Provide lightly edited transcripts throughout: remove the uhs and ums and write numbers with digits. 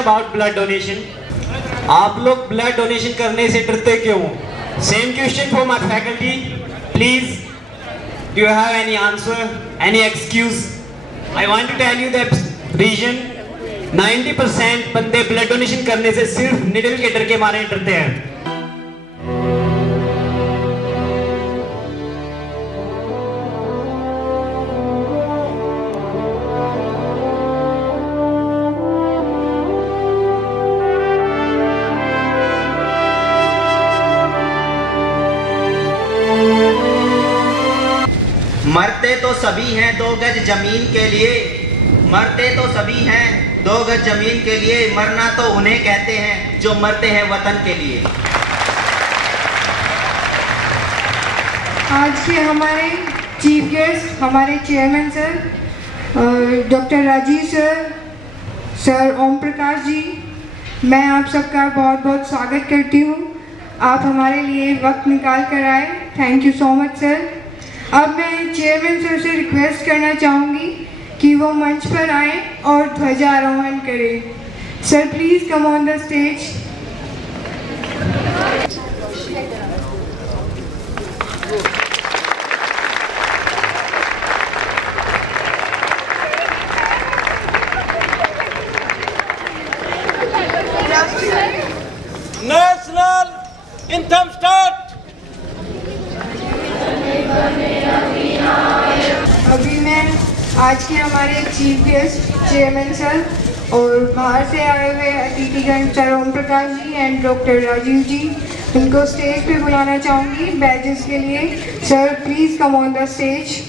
about blood donation. आप लोग blood donation करने से डरते क्यों? Same question for my faculty. Please, do you have any answer, any excuse? I want to tell you that reason 90% बंदे blood donation करने से सिर्फ needle के डर के मारे डरते हैं. मरते तो सभी हैं 2 गज जमीन के लिए, मरते तो सभी हैं 2 गज जमीन के लिए, मरना तो उन्हें कहते हैं जो मरते हैं वतन के लिए। आज के हमारे चीफ गेस्ट हमारे chairman sir doctor Rajiv sir Om Prakash ji, मैं आप सबका बहुत बहुत स्वागत करती हूँ। आप हमारे लिए वक्त निकाल कर आए, thank you so much sir. अब मैं चेयरमैन सर से रिक्वेस्ट करना चाहूँगी कि वो मंच पर आए और ध्वजारोहण करें। Sir please come on the stage. National anthem start. अभी मैं आज के हमारे चीफ गेस्ट चेयरमैन सर और बाहर से आए हुए अतिथिगण sir Om Prakash ji and doctor Rajiv ji, इनको स्टेज पे बुलाना चाहूँगी बैजेस के लिए। Sir please come on the stage.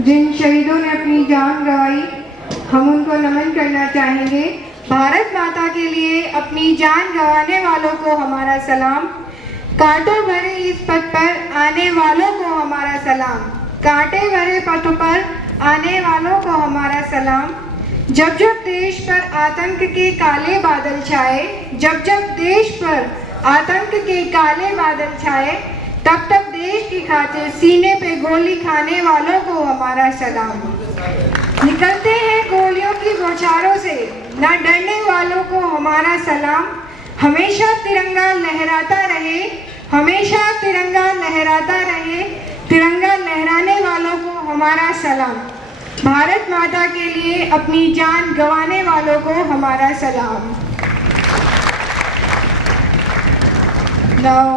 जिन शहीदों ने अपनी जान गंवाई, हम उनको नमन करना चाहेंगे। भारत माता के लिए अपनी जान गंवाने वालों को हमारा सलाम। कांटों भरे इस पथ पर आने वालों को हमारा सलाम। कांटे भरे पथ पर आने वालों को हमारा सलाम। जब जब देश पर आतंक के काले बादल छाए, जब जब देश पर आतंक के काले बादल छाए, तब तब देश की खातिर सीने पे गोली खाने वालों को हमारा सलाम। निकलते हैं गोलियों की बौछारों से न डरने वालों को हमारा सलाम। हमेशा तिरंगा लहराता रहे, हमेशा तिरंगा लहराता रहे, तिरंगा लहराने वालों को हमारा सलाम। भारत माता के लिए अपनी जान गंवाने वालों को हमारा सलाम। Now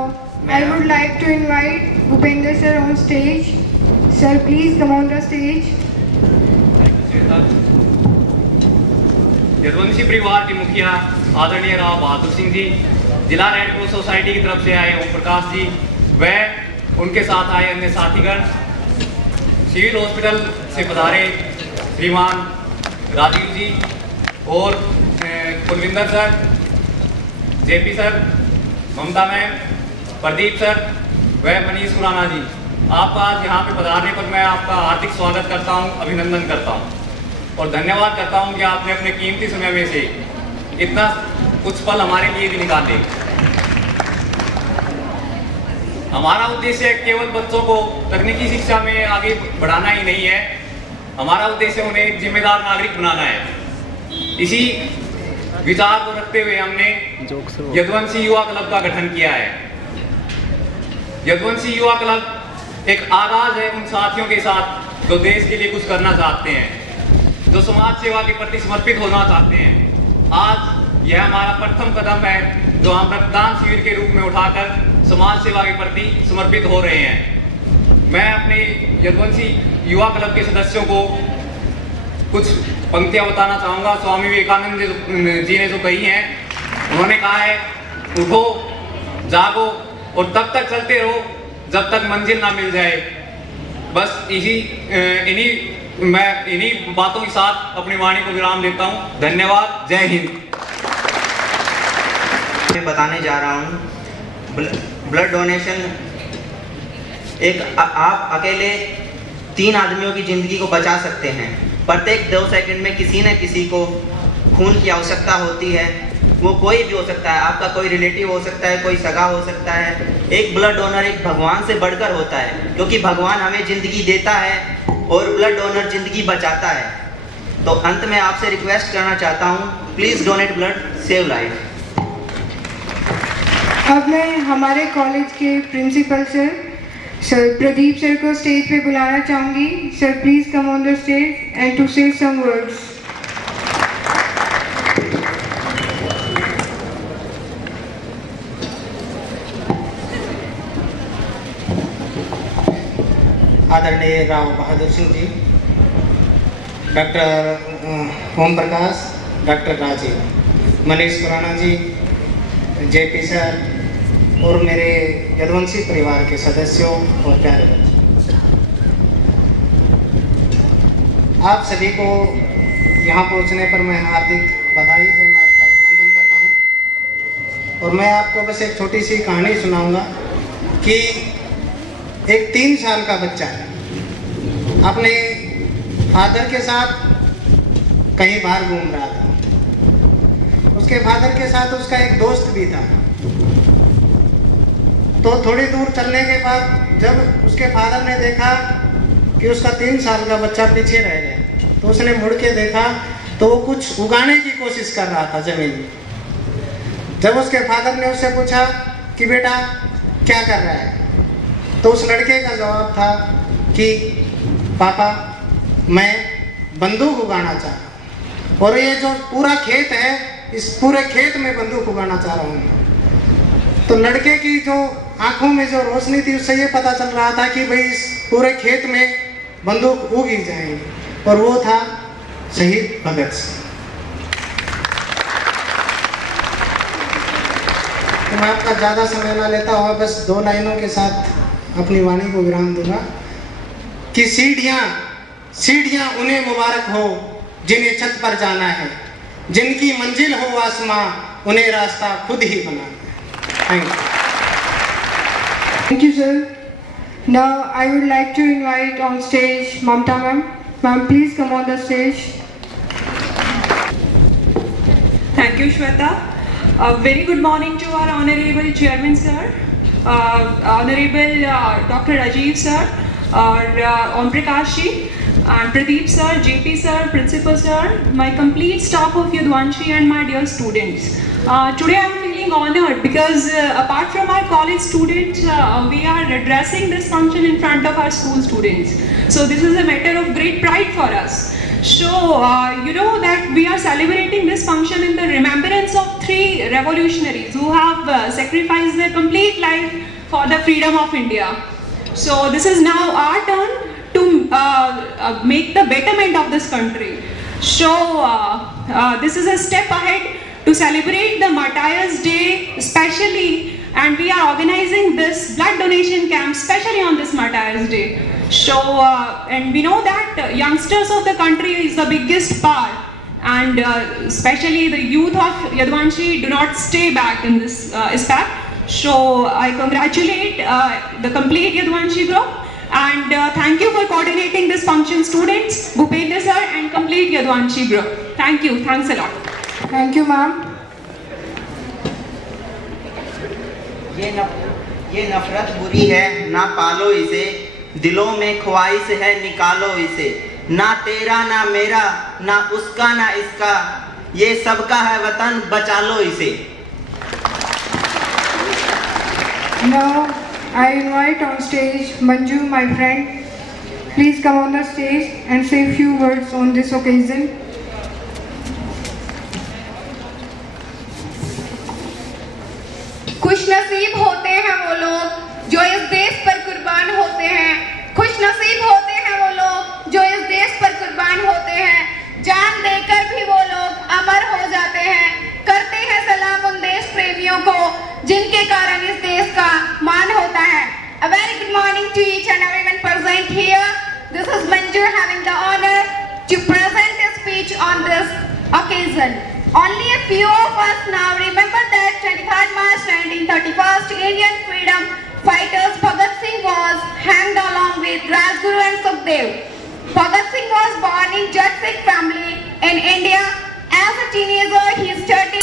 I would like to invite Bhupendra sir on stage. Sir, please come on the stage. Yaduvanshi परिवार के मुखिया आदरणीय राव बहादुर सिंह जी, जिला रेड क्रॉस सोसाइटी की तरफ से आए ओम प्रकाश जी, व उनके साथ आए अन्य साथीगण, सिविल हॉस्पिटल से पधारे श्रीमान राजीव जी और कुलविंदर सर, जेपी सर, ममता मैम, प्रदीप सर व मनीष खुराना जी, आपका आज यहाँ पे पधारने पर मैं आपका हार्दिक स्वागत करता हूँ, अभिनंदन करता हूँ और धन्यवाद करता हूँ कि आपने अपने कीमती समय में से इतना कुछ पल हमारे लिए भी निकाले। हमारा उद्देश्य केवल बच्चों को तकनीकी शिक्षा में आगे बढ़ाना ही नहीं है, हमारा उद्देश्य उन्हें एक जिम्मेदार नागरिक बनाना है। इसी विचार को रखते हुए हमने यदुवंशी युवा क्लब का गठन किया है। यदुवंशी युवा क्लब एक आगाज है उन साथियों के साथ जो देश के लिए कुछ करना चाहते हैं, जो समाज सेवा के प्रति समर्पित होना चाहते हैं। आज यह हमारा प्रथम कदम है जो हम रक्तदान शिविर के रूप में उठाकर समाज सेवा के प्रति समर्पित हो रहे हैं। मैं अपने यदुवंशी युवा क्लब के सदस्यों को कुछ पंक्तियां बताना चाहूँगा। स्वामी विवेकानंद जी ने जो कही हैं, उन्होंने कहा है, उठो जागो और तब तक चलते रहो जब तक मंजिल ना मिल जाए। बस मैं इन्हीं बातों के साथ अपनी वाणी को विराम देता हूँ। धन्यवाद। जय हिंद। मैं बताने जा रहा हूँ ब्लड डोनेशन आप अकेले 3 आदमियों की ज़िंदगी को बचा सकते हैं। प्रत्येक 2 सेकंड में किसी न किसी को खून की आवश्यकता होती है। वो कोई भी हो सकता है, आपका कोई रिलेटिव हो सकता है, कोई सगा हो सकता है। एक ब्लड डोनर एक भगवान से बढ़कर होता है, क्योंकि भगवान हमें ज़िंदगी देता है और ब्लड डोनर ज़िंदगी बचाता है। तो अंत में आपसे रिक्वेस्ट करना चाहता हूँ, please donate blood, save life. अब मैं हमारे कॉलेज के प्रिंसिपल सर प्रदीप सर को स्टेज पे बुलाना चाहूँगी। Sir please come on the stage and to say some words. आदरणीय Rao Bahadur Singh ji, doctor Om Prakash, doctor Rajeev, Manish Khurana ji, JP sir और मेरे यदुवंशी परिवार के सदस्यों और प्यारे बच्चे, आप सभी को यहाँ पहुँचने पर मैं हार्दिक बधाई है, मैं आपका अभिनंदन करता हूँ। और मैं आपको बस एक छोटी सी कहानी सुनाऊंगा कि एक 3 साल का बच्चा अपने फादर के साथ कहीं बाहर घूम रहा था। उसके फादर के साथ उसका एक दोस्त भी था। तो थोड़ी दूर चलने के बाद जब उसके फादर ने देखा कि उसका 3 साल का बच्चा पीछे रह गया, तो उसने मुड़ के देखा तो वो कुछ उगाने की कोशिश कर रहा था जमीन में। जब उसके फादर ने उससे पूछा कि बेटा क्या कर रहा है, तो उस लड़के का जवाब था कि पापा मैं बंदूक उगाना चाह रहा हूँ, और ये जो पूरा खेत है, इस पूरे खेत में बंदूक उगाना चाह रहा हूँ। तो लड़के की जो आंखों में जो रोशनी थी, उससे ये पता चल रहा था कि भाई इस पूरे खेत में बंदूक उग ही जाएंगी, और वो था शहीद भगत सिंह। तो मैं आपका ज़्यादा समय ना लेता हुआ बस 2 लाइनों के साथ अपनी वाणी को विराम दूंगा कि सीढ़ियाँ उन्हें मुबारक हो जिन्हें छत पर जाना है, जिनकी मंजिल हो आसमां, उन्हें रास्ता खुद ही बनाना है। Thank you, sir. Now I would like to invite on stage Mamta ma'am. Ma'am, please come on the stage. Thank you, Shweta. A very good morning to our Honorable Chairman, sir. Honorable Dr. Rajiv sir, Om Prakash ji, and Pradeep sir, JP sir, Principal sir, my complete staff of Yadwanshi and my dear students. Today I am feeling honored because apart from our college students, we are addressing this function in front of our school students. So this is a matter of great pride for us. So, you know that we are celebrating this function in the remembrance of 3 revolutionaries who have sacrificed their complete life for the freedom of India. So, this is now our turn to make the betterment of this country. So, this is a step ahead to celebrate the Martyrs' Day especially, and we are organizing this blood donation camp especially on this Martyrs' Day. So, and we know that youngsters of the country is the biggest power, and especially the youth of Yadwanshi do not stay back in this aspect. So, I congratulate the complete Yadwanshi group, and thank you for coordinating this function, students, Bhupendra sir and complete Yadwanshi group. Thank you, thanks a lot. Thank you, ma'am. ये नफरत बुरी है, ना पालो इसे, दिलों में ख्वाहिश है, निकालो इसे। ना तेरा ना मेरा, ना उसका ना इसका, ये सबका है वतन, बचा लो इसे। Now I invite on stage Manju, my friend. Please come on the stage and say a few words on this occasion. नसीब होते हैं वो लोग जो इस देश पर कुर्बान होते हैं। खुश नसीब होते हैं वो लोग जो इस देश पर कुर्बान होते हैं। जान देकर भी वो लोग अमर हो जाते हैं। करते हैं सलाम उन देश प्रेमियों को जिनके कारण इस देश का मान होता है। A very good morning to each and everyone present here. This is Manju having the honor to present a speech on this occasion. Only a few of us now remember that 23rd March 1931, Indian freedom fighters Bhagat Singh was hanged along with Rajguru and Sukhdev. Bhagat Singh was born in Jat Sikh family in India. As a teenager, he studied